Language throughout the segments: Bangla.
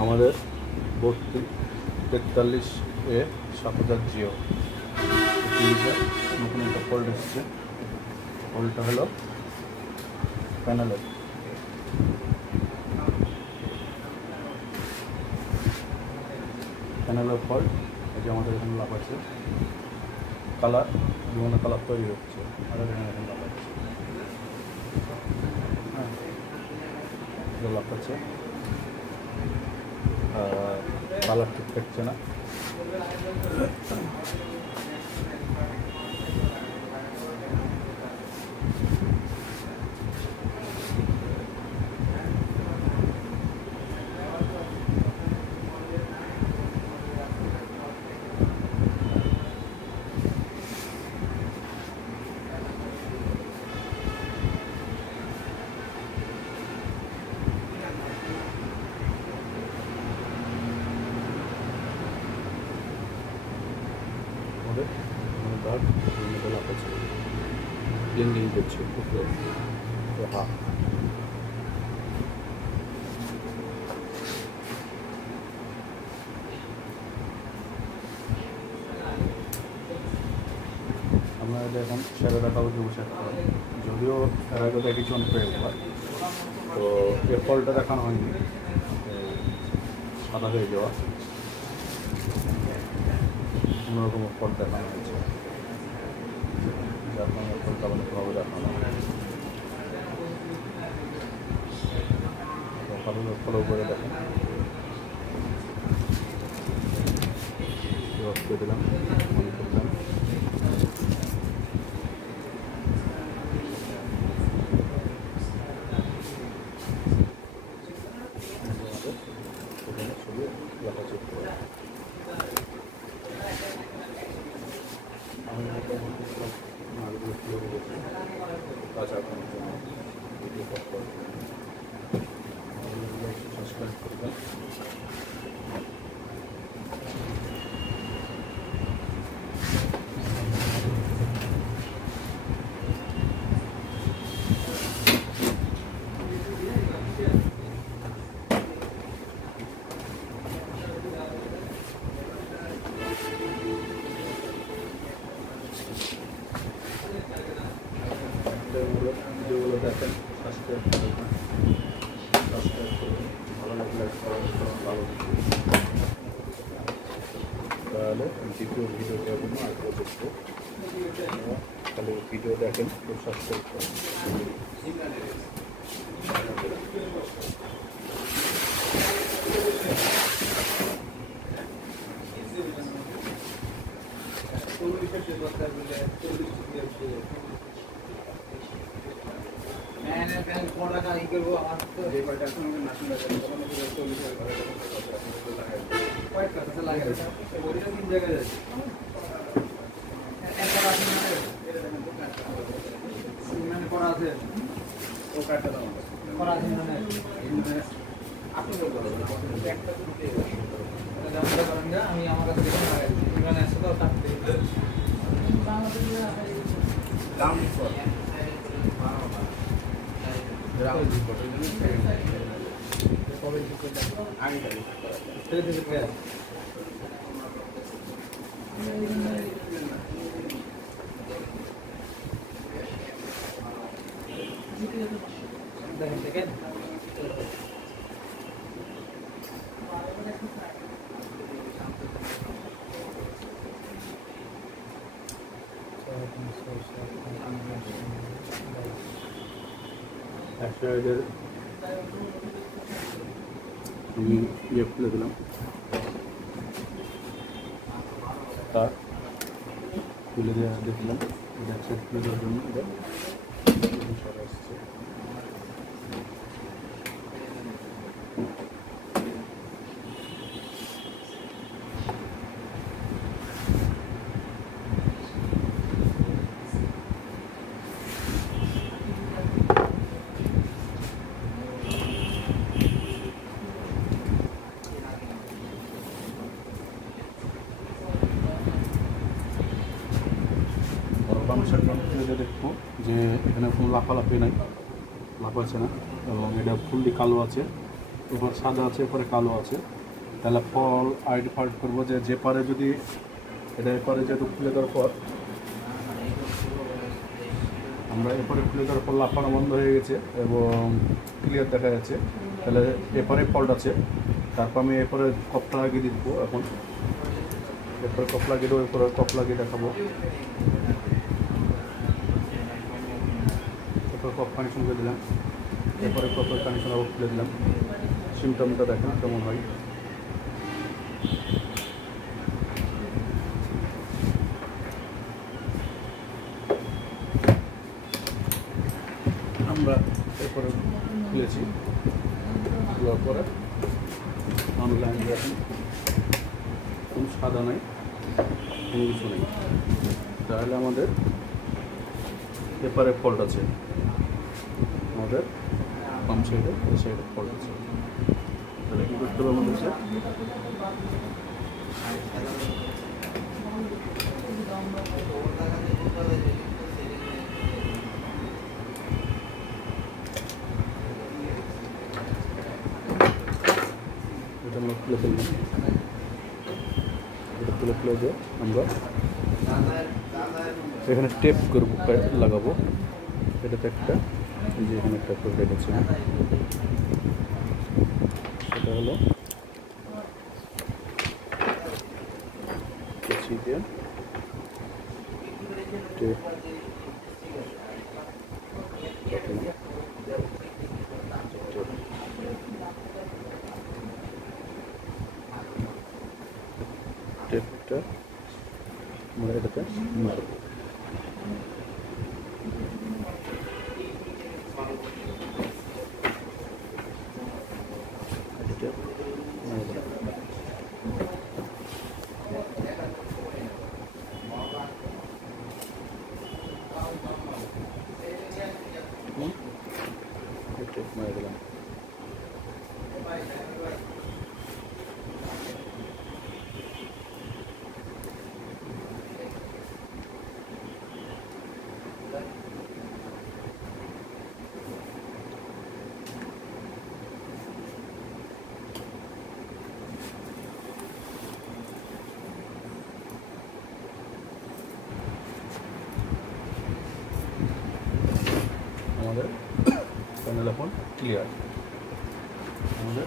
আমাদের 43A7000GO টিভিটা নতুন একটা ফল্ট এসেছে। ফল্টটা হলো প্যানেলের। প্যানেলের ফল্ট। এই যে আমাদের এখানে লাভ আছে, কালার বিভিন্ন কালার তৈরি হচ্ছে, আর এখানে লাভ আছে, হ্যাঁ লাভ আছে, কালার ঠিক থাকছে না। bilnking করছে উপরে তো হ্যাঁ আমরা এখন শেয়ারে দেখাবো যে বসে যদিও এর আগে দেখেছি অনেক একবার, তো এর ফলটা দেখানো হয়নি, সাদা হয়ে যাওয়া অন্যরকম ফল দেখানো হয়েছে, যার কারণে ফলটা অনেকভাবে দেখানো ফলো করে দেখেন। দিলাম করলাম ছবি লেখা চেক করে সাবস্ক্রাইব করবেন। ভিডিওগুলো দেখেন, সাবস্ক্রাইব করবেন, ভালো লাগলে ভালো তাহলে দ্বিতীয় ভিডিও দেওয়ার জন্য আগ্রহ দেখবো। তাহলে ভিডিও দেখেন, তো সাবস্ক্রাইব করুন। আমি আমার কাছে দেখেন এদের আমি ইয়ে খুলে দিলাম, তার খুলে দেওয়া দেখলাম, এটা সেট খুলে দেওয়ার জন্য এটা সরে আসছে। দেখবো যে এখানে কোনো লাফালাফি নাই, লাফাচ্ছে না, এবং এটা ফুললি কালো আছে, উপর সাদা আছে, এরপরে কালো আছে। তাহলে ফল আইডেন্টিফাই করবো যে পারে যদি এটা এরপরে যেহেতু খুলে দেওয়ার পর আমরা এরপরে খুলে দেওয়ার পর লাফানো বন্ধ হয়ে গেছে এবং ক্লিয়ার দেখা যাচ্ছে, তাহলে এরপরে ফল্ট আছে। তারপর আমি এরপরে কপটা লাগিয়ে দিব। এখন এরপরে কপ লাগিয়ে দেবো, এরপরে কপ লাগিয়ে দেখাবো। এরপরে কপ কানেকশন করে দিলাম, এরপরে কপের কানেকশন আবার খুলে দিলাম। সিমটমটা দেখেন কেমন হয়। আমরা এরপরে খুলেছি, খোলার পরে অনলাইন দেখেন কোনো সাদা নাই, কোনো কিছু নেই। তাহলে আমাদের এপারে ফল্ট আছে, আমাদের বাম সাইডে এই সাইডে ফল্ট আছে। তাহলে কী করতে হবে আমাদের স্যার? এটা আমরা খুলে ফেলবো, এটা খুলে দিয়ে আমরা এখানে টেপ করবো, লাগাবো। এটাতে একটা এই যে এখানে একটা করে রেখেছি, সেটা হলো দিয়ে টেপ টেপটা আমরা এটাতে মারবো। মেরে দিলাম। আমাদের প্যানেল এখন ক্লিয়ার। আমাদের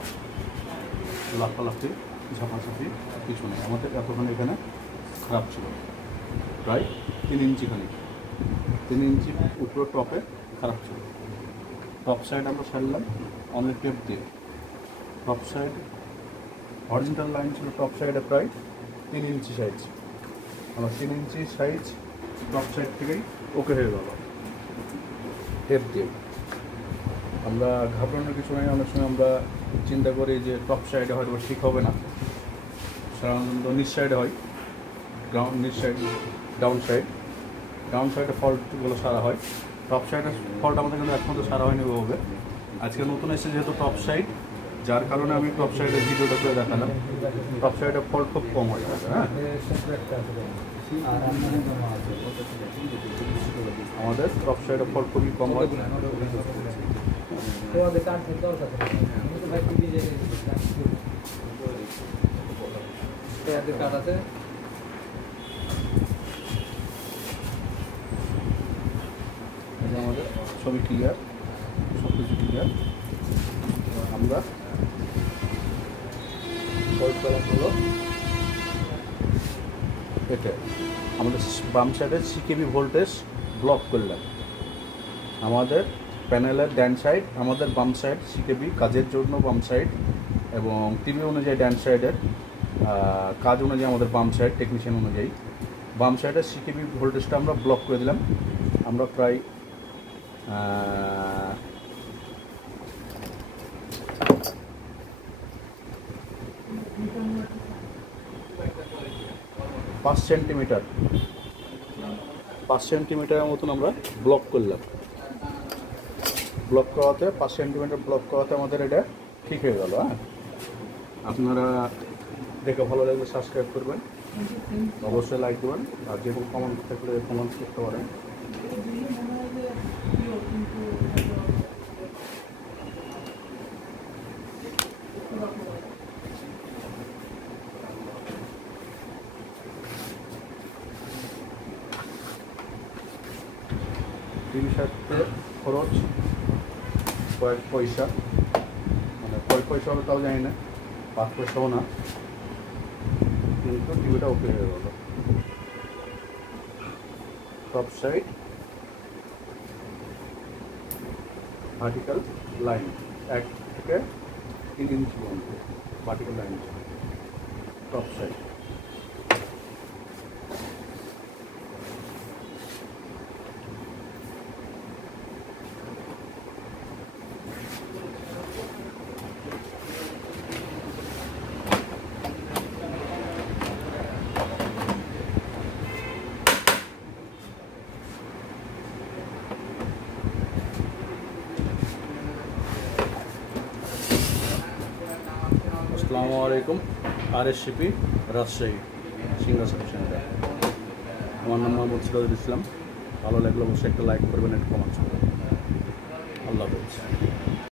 লাফালাফি ঝাপাঝাপি কিছু নেই। আমাদের এতক্ষণ এখানে খারাপ ছিল, প্রায় 3 ইঞ্চি খানি, 3 ইঞ্চি উপরে টপে খারাপ ছিল। টপ সাইড আমরা সারলাম অনেক টেপ দিয়ে। টপ সাইড হরিজন্টাল লাইন ছিল টপ সাইডে প্রায় 3 ইঞ্চি সাইজ। আমরা 3 ইঞ্চি সাইজ টপ সাইড থেকেই ওকে হয়ে গেল টেপ দিয়ে। আমরা ঘাবড়ানোর কিছু নেই। অনেক সময় আমরা চিন্তা করি যে টপ সাইডে হয়তো ঠিক হবে না, সাধারণত নিচ সাইডে হয়, নিচ সাইড ডাউন সাইডে ফল্টগুলো সারা হয়। টপ সাইডের ফল্ট আমাদের কিন্তু এখন তো সারা হয়নি ওভাবে। আজকে নতুন এসে যেহেতু টপ সাইড, যার কারণে আমি টপ সাইডের ভিডিওটা করে দেখালাম। টপ সাইডে ফল্ট খুব কম হয়। হ্যাঁ, আমাদের টপ সাইডে ফল্ট খুবই কম হয়। আমাদের ছবি ক্লিয়ার, সব কিছু ক্লিয়ার। আমরা ফল্ট করা হলো এটা। আমাদের বাম সাইডের সিকেবি ভোল্টেজ ব্লক করলাম। আমাদের প্যানেলের ডান সাইড, আমাদের বাম সাইড সিকেবি কাজের জন্য বাম সাইড, এবং টিভি অনুযায়ী ডান সাইডের কাজ অনুযায়ী আমাদের বাম সাইড, টেকনিশিয়ান অনুযায়ী বাম সাইডের সিকেবি ভোল্টেজটা আমরা ব্লক করে দিলাম। আমরা প্রায় 5 সেন্টিমিটারের মতন আমরা ব্লক করলাম। ব্লক করাতে 5 সেন্টিমিটার ব্লক করাতে আমাদের এটা ঠিক হয়ে গেল। হ্যাঁ, আপনারা দেখে ভালো লাগলে সাবস্ক্রাইব করবেন, অবশ্যই লাইক দেবেন, আর যে কোনো কমেন্ট থাকলে কমেন্ট করতে পারেন। টিভির সাথে খরচ কয়েক পয়সা, মানে কয়েক পয়সা হবে তাও জানি না, 5 পয়সাও না, কিন্তু টিভিটা ওকে হয়ে গেল। টপ সাইড ভার্টিক্যাল লাইন 1 থেকে 3 ইঞ্চি পর্যন্ত vertical line top side. Assalamualaikum, RSCP Rajshahi singer সেশন-The। আমার নাম Md.Sirajul Islam। ভালো লাগলে অবশ্যই একটা লাইক করবেন, একটা কমেন্ট করবেন। আল্লাহ হাফেজ।